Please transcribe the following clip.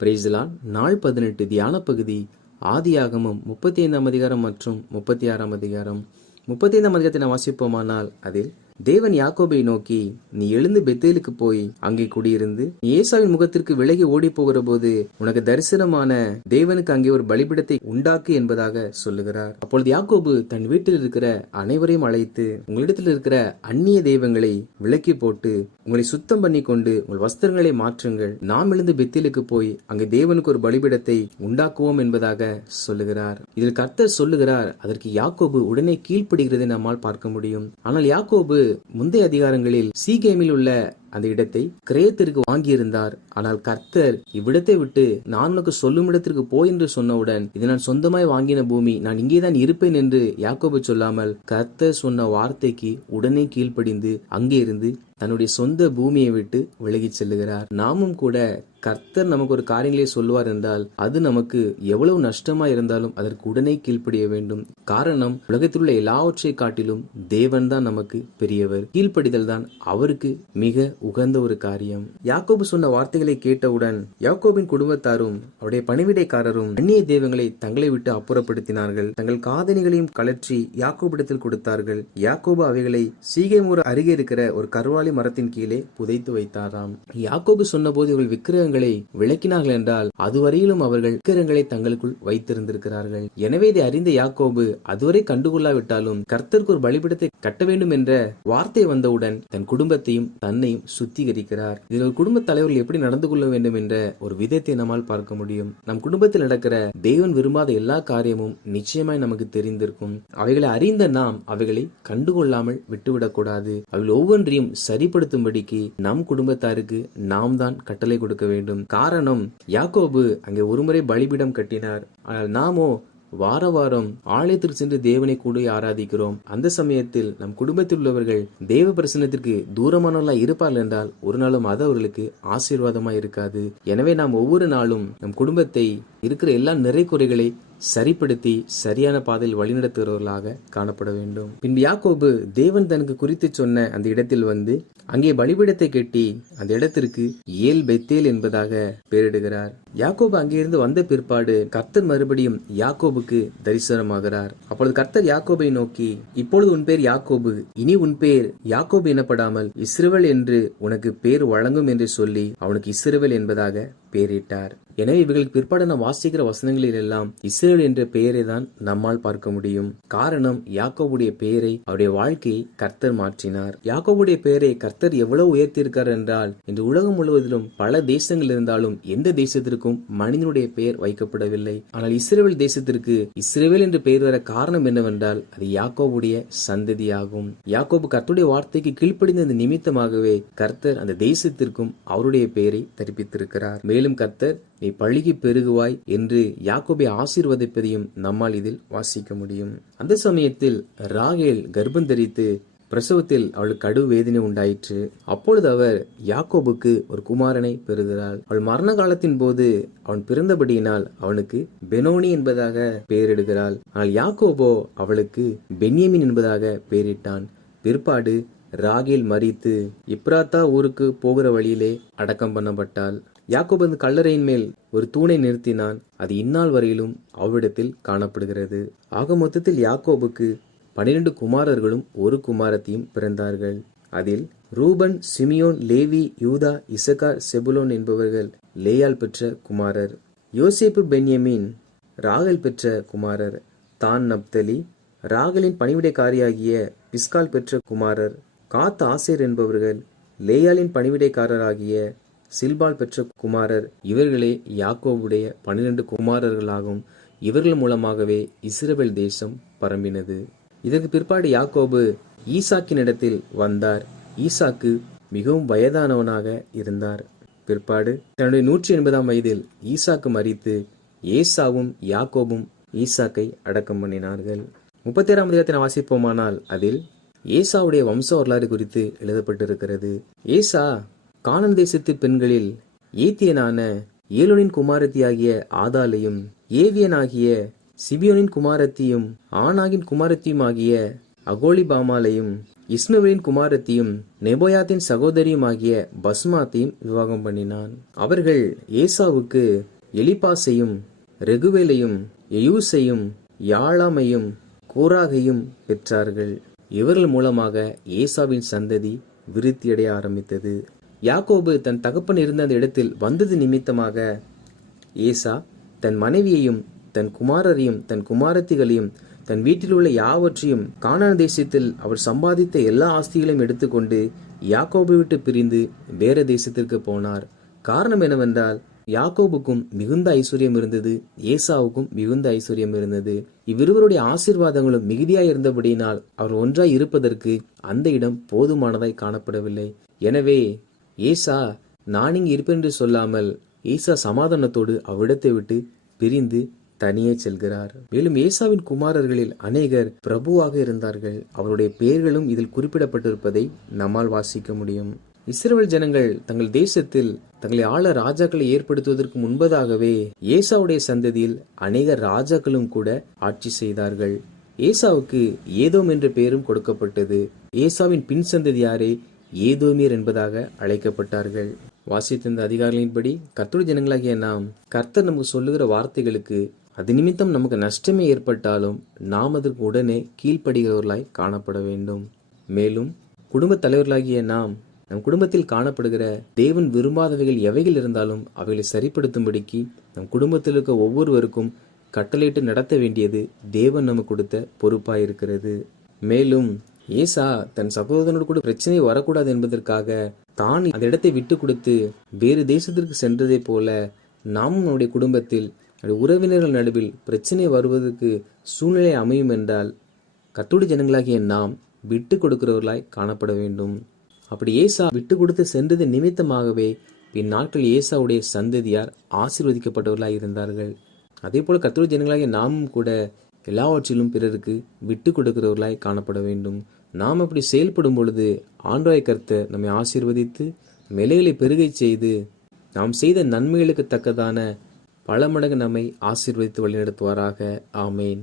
பிரைஸ்லான் நாள் 18 தியான பகுதி ஆதியாகமம் 35ஆம் அதிகாரம் மற்றும் 36ஆம் அதிகாரம். 35ஆம் அதிகாரத்தை நாம் வாசிப்போமானால் அதில் தேவன் யாக்கோபை நோக்கி, நீ எழுந்து பெத்தேலுக்கு போய் அங்கே குடியிருந்து நீ ஏசாவின் முகத்திற்கு விலகி ஓடி போகிற போது உனக்கு தரிசனமான தேவனுக்கு அங்கே ஒரு பலிபீடத்தை உண்டாக்கு என்பதாக சொல்லுகிறார். அப்பொழுது யாக்கோபு தன் வீட்டில் இருக்கிற அனைவரையும் அழைத்து, உங்களிடத்தில் இருக்கிற அந்நிய தெய்வங்களை விலக்கி போட்டு உங்களை சுத்தம் பண்ணி கொண்டு உங்கள் வஸ்திரங்களை மாற்றுங்கள், நாம் எழுந்து பெத்தேலுக்கு போய் அங்கே தேவனுக்கு ஒரு பலிபீடத்தை உண்டாக்குவோம் என்பதாக சொல்லுகிறார். இதில் கர்த்தர் சொல்லுகிறார். அதற்கு யாக்கோபு உடனே கீழ்ப்படுகிறதை நம்மால் பார்க்க முடியும். ஆனால் யாக்கோபு முந்தைய அதிகாரங்களில் சீகேமில் உள்ள அந்த இடத்தை கிரயத்திற்கு வாங்கியிருந்தார். ஆனால் கர்த்தர் இவ்விடத்தை விட்டு நான் உனக்கு சொல்லும் இடத்திற்கு போய் என்று சொன்னவுடன், இது நான் சொந்தமாய் வாங்கின பூமி, நான் இங்கேதான் இருப்பேன் என்று யாக்கோபு சொல்லாமல் கர்த்தர் சொன்ன வார்த்தைக்கு உடனே கீழ்ப்படிந்து அங்கே இருந்து தன்னுடைய சொந்த பூமியை விட்டு விலகி செல்லுகிறார். நாமும் கூட கர்த்தர் நமக்கு ஒரு காரியங்களை சொல்லுவார் என்றால் அது நமக்கு எவ்வளவு நஷ்டமா இருந்தாலும் அதற்கு உடனே கீழ்ப்படிய வேண்டும். காரணம், உலகத்தில் உள்ள எல்லாவற்றை காட்டிலும் தேவன் தான் நமக்கு பெரியவர். கீழ்ப்படிதல் தான் அவருக்கு மிக உகந்த ஒரு காரியம். யாக்கோபு சொன்ன வார்த்தைகளை கேட்டவுடன் யாக்கோபின் குடும்பத்தாரும் அவருடைய பணிவிடைக்காரரும் அந்நிய தெய்வங்களை தங்களை விட்டு அப்புறப்படுத்தினார்கள். தங்கள் காதணிகளையும் கலற்றி யாக்கோபிடத்தில் கொடுத்தார்கள். யாக்கோபு அவைகளை சீகேமூர் அருகே இருக்கிற ஒரு கர்வாலி மரத்தின் கீழே புதைத்து வைத்தாராம். யாக்கோபு சொன்ன போது இவர்கள் விக்கிரகங்களை விளக்கினார்கள் என்றால் அதுவரையிலும் அவர்கள் விக்கிரகங்களை தங்களுக்குள் வைத்திருந்திருக்கிறார்கள். எனவே இதை அறிந்த யாக்கோபு அதுவரை கண்டுகொள்ளாவிட்டாலும் கர்த்தருக்கு ஒரு பலிபீடத்தை கட்ட வேண்டும் என்ற வார்த்தை வந்தவுடன் தன் குடும்பத்தையும் தன்னையும் சுத்திகரிக்கிறார். இதில் ஒரு குடும்ப தலைவர்கள் எப்படி நடந்து கொள்ள வேண்டும் என்ற ஒரு விதத்தை நம்மால் பார்க்க முடியும். நம் குடும்பத்தில் நடக்கிற தேவன் விரும்பாத எல்லா காரியமும் நிச்சயமாய் நமக்கு தெரிந்திருக்கும். அவைகளை அறிந்த நாம் அவைகளை கண்டுகொள்ளாமல் விட்டுவிடக்கூடாது. அவைகள் ஒவ்வொன்றையும் சரிப்படுத்தும்படிக்கு நம் குடும்பத்தாருக்கு நாம் தான் கட்டளை கொடுக்க வேண்டும். காரணம், யாக்கோபு அங்கே ஒருமுறை பலிபீடம் கட்டினார். ஆனால் நாமோ வார வாரம் ஆலயத்திற்கு சென்று தேவனை கூட ஆராதிக்கிறோம். அந்த சமயத்தில் நம் குடும்பத்தில் உள்ளவர்கள் தேவ பிரசன்னத்திற்கு தூரமானவர்களா இருப்பார்கள் என்றால் ஒரு நாளும் அது அவர்களுக்கு ஆசீர்வாதமா இருக்காது. எனவே நாம் ஒவ்வொரு நாளும் நம் குடும்பத்தை இருக்கிற எல்லா நிறை குறைகளை சரிப்படுத்தி சரியான பாதையில் வழிநடத்துகிறவர்களாக காணப்பட வேண்டும். பின்பு யாக்கோபு தேவன் தனக்கு குறித்து சொன்ன அந்த இடத்தில் வந்து அங்கே பலிபீடத்தை கட்டி அந்த இடத்திற்கு ஏல் பெத்தேல் என்பதாக பெயரிடுகிறார். யாக்கோபு அங்கிருந்து வந்த பிற்பாடு கர்த்தர் மறுபடியும் யாக்கோபுக்கு தரிசனமாகிறார். அப்பொழுது கர்த்தர் யாக்கோபை நோக்கி, இப்பொழுது உன் பேர் யாக்கோபு, இனி உன் பேர் யாக்கோபு எனப்படாமல் இஸ்ரவேல் என்று உனக்கு பேர் வழங்கும் என்று சொல்லி அவனுக்கு இஸ்ரவேல் என்பதாக பெயரிட்டார். எனவே இவர்களுக்கு பிற்பாடு நாம் வாசிக்கிற வசனங்களில் எல்லாம் இஸ்ரவேல் என்ற பெயரை தான் நம்மால் பார்க்க முடியும். காரணம், யாக்கோபுடைய பெயரை அவருடைய வாழ்க்கையை கர்த்தர் மாற்றினார். யாக்கோபுடைய பெயரை கர்த்தர் எவ்வளவு உயர்த்தியிருக்கார் என்றால் இன்று உலகம் முழுவதிலும் பல தேசங்கள் இருந்தாலும் எந்த தேசத்திற்கும் மனிதனுடைய பெயர் வைக்கப்படவில்லை. ஆனால் இஸ்ரவேல் தேசத்திற்கு இஸ்ரவேல் என்று பெயர் வர காரணம் என்னவென்றால் அது யாக்கோபுடைய சந்ததியாகும். யாக்கோபு கர்த்தருடைய வார்த்தைக்கு கீழ்ப்படிந்த நிமித்தமாகவே கர்த்தர் அந்த தேசத்திற்கும் அவருடைய பெயரை தரிப்பித்திருக்கிறார். மேலும் கர்த்தர் நீ பழுகி பெருகுவாய் என்று யாக்கோபை ஆசீர்வதிப்பதையும் நம்மால் இதில் வாசிக்க முடியும். அந்த சமயத்தில் ராகேல் கர்ப்பம் தரித்து பிரசவத்தில் அவளுக்கு கடு வேதனை உண்டாயிற்று. அப்பொழுது அவர் யாக்கோபுக்கு ஒரு குமாரனை பெறுகிறாள். அவள் மரண காலத்தின் போது அவன் பிறந்தபடியினால் அவனுக்கு பெனோனி என்பதாக பெயரிடுகிறாள். ஆனால் யாக்கோபோ அவளுக்கு பென்யமின் என்பதாக பெயரிட்டான். பிற்பாடு ராகேல் மரித்து இப்ராத்தா ஊருக்கு போகிற வழியிலே அடக்கம் பண்ணப்பட்டாள். யாக்கோபு அந்த கல்லறையின் மேல் ஒரு தூணை நிறுத்தினான். அது இந்நாள் வரையிலும் அவ்விடத்தில் காணப்படுகிறது. ஆக மொத்தத்தில் யாக்கோபுக்கு 12 குமாரர்களும் ஒரு குமாரத்தியும் பிறந்தார்கள். அதில் ரூபன், சிமியோன், லேவி, யூதா, இசக்கார், செபுலோன் என்பவர்கள் லேயால் பெற்ற குமாரர். யோசேப்பு, பென்யமீன் ராகேல் பெற்ற குமாரர். தான், நப்தலி ராகேலின் பணிவிடைக்காரியாகிய பிஸ்கால் பெற்ற குமாரர். காத், ஆசேர் என்பவர்கள் லேயாலின் பணிவிடைக்காரராகிய சில்பால் பெற்ற குமாரர். இவர்களே யாக்கோபுடைய 12 குமாரர்களாகும். இவர்கள் மூலமாகவே இஸ்ரவேல் தேசம் பரம்பினது. இதற்கு பிற்பாடு யாக்கோபு ஈசாக்கின் இடத்தில் வந்தார். ஈசாக்கு மிகவும் வயதானவனாக இருந்தார். பிற்பாடு தன்னுடைய 180ஆம் வயதில் ஈசாக்கு மரித்து ஏசாவும் யாக்கோபும் ஈசாக்கை அடக்கம் பண்ணினார்கள். 37ஆம் அதிகாரத்தை வாசிப்போமானால் அதில் ஏசாவுடைய வம்ச வரலாறு குறித்து எழுதப்பட்டிருக்கிறது. ஏசா கானான் தேசத்து பெண்களில் ஏத்தியனான ஏலோனின் குமாரத்தியாகிய ஆதாலையும், ஏவியனாகிய சிபியோனின் குமாரத்தியும், ஆனாகின் குமாரத்தியும் ஆகிய அகோலிபாமாலையும், இஸ்மவேலின் குமாரத்தையும் நெபோயாத்தின் சகோதரியுமாகிய பஸ்மாத்தையும் விவாகம் பண்ணினான். அவர்கள் ஏசாவுக்கு எலிபாசையும் ரெகுவேலையும் எயூசையும் யாழாமையும் கோராகையும் பெற்றார்கள். இவர்கள் மூலமாக ஏசாவின் சந்ததி விருத்தியடைய ஆரம்பித்தது. யாக்கோபு தன் தகப்பன் இருந்த அந்த இடத்தில் வந்தது நிமித்தமாக ஏசா தன் மனைவியையும் தன் குமாரரையும் தன் குமாரத்திகளையும் தன் வீட்டில் உள்ள யாவற்றையும் கானான் தேசத்தில் அவர் சம்பாதித்த எல்லா ஆஸ்திகளையும் எடுத்துக்கொண்டு யாக்கோபை விட்டு பிரிந்து வேற தேசத்திற்கு போனார். காரணம் என்னவென்றால் யாக்கோபுக்கும் மிகுந்த ஐஸ்வர்யம் இருந்தது, ஏசாவுக்கும் மிகுந்த ஐஸ்வர்யம் இருந்தது. இவ்விருவருடைய ஆசீர்வாதங்களும் மிகுதியாய் இருந்தபடியினால் அவர் ஒன்றாய் இருப்பதற்கு அந்த இடம் போதுமானதாய் காணப்படவில்லை. எனவே ஏசா நான் இங்கு இருப்பேன் என்று சொல்லாமல் ஏசா சமாதானத்தோடு அவ்விடத்தை விட்டு பிரிந்து தனியே செல்கிறார். மேலும் ஏசாவின் குமாரர்களில் அநேகர் பிரபுவாக இருந்தார்கள். அவருடைய பெயர்களும் இதில் குறிப்பிடப்பட்டிருப்பதை நம்மால் வாசிக்க முடியும். இஸ்ரவேல் ஜனங்கள் தங்கள் தேசத்தில் தங்களை ஆள ராஜாக்களை ஏற்படுத்துவதற்கு முன்பதாகவே ஏசாவுடைய சந்ததியில் அநேக ராஜாக்களும் கூட ஆட்சி செய்தார்கள். ஏசாவுக்கு ஏதோம் என்ற பெயரும் கொடுக்கப்பட்டது. ஏசாவின் பின் சந்ததியாரே ஏதோமியர் என்பதாக அழைக்கப்பட்டார்கள். வாசித்த இந்த அதிகாரிகளின்படி கர்த்தருடைய ஜனங்களாகிய நாம் கர்த்தர் நமக்கு சொல்லுகிற வார்த்தைகளுக்கு அது நிமித்தம் நமக்கு நஷ்டமே ஏற்பட்டாலும் நாம் அதற்கு உடனே கீழ்ப்படுகிறவர்களாய் காணப்பட வேண்டும். மேலும் குடும்ப தலைவர்களாகிய நாம் நம் குடும்பத்தில் காணப்படுகிற தேவன் விரும்பாதவைகள் எவைகள் இருந்தாலும் அவைகளை சரிப்படுத்தும்படிக்கு நம் குடும்பத்தில் இருக்க ஒவ்வொருவருக்கும் கட்டளையிட்டு நடத்த வேண்டியது தேவன் நமக்கு கொடுத்த பொறுப்பாயிருக்கிறது. மேலும் ஏசா தன் சகோதரனோடு கூட பிரச்சனை வரக்கூடாது என்பதற்காக தான் அந்த இடத்தை விட்டு கொடுத்து வேறு தேசத்திற்கு சென்றதை போல நாமும் நம்முடைய குடும்பத்தில் உறவினர்கள் நடுவில் பிரச்சனை வருவதற்கு சூழ்நிலை அமையும் என்றால் கர்த்தருடைய ஜனங்களாகிய நாம் விட்டு கொடுக்கிறவர்களாய் காணப்பட வேண்டும். அப்படி ஏசா விட்டு கொடுத்து சென்றது நிமித்தமாகவே பின்னாட்கள் ஏசாவுடைய சந்ததியார் ஆசீர்வதிக்கப்பட்டவர்களாய் இருந்தார்கள். அதே போல கர்த்தருடைய ஜனங்களாகிய நாமும் கூட எல்லாவற்றிலும் பிறருக்கு விட்டு கொடுக்கிறவர்களாய் காணப்பட வேண்டும். நாம் அப்படி செயல்படும் பொழுது ஆண்டவராகிய கர்த்தர் நம்மை ஆசீர்வதித்து மேலைகளை பெருகை செய்து நாம் செய்த நன்மைகளுக்கு தக்கதான பல மடங்கு நம்மை ஆசீர்வதித்து வழிநடத்துவாராக. ஆமேன்.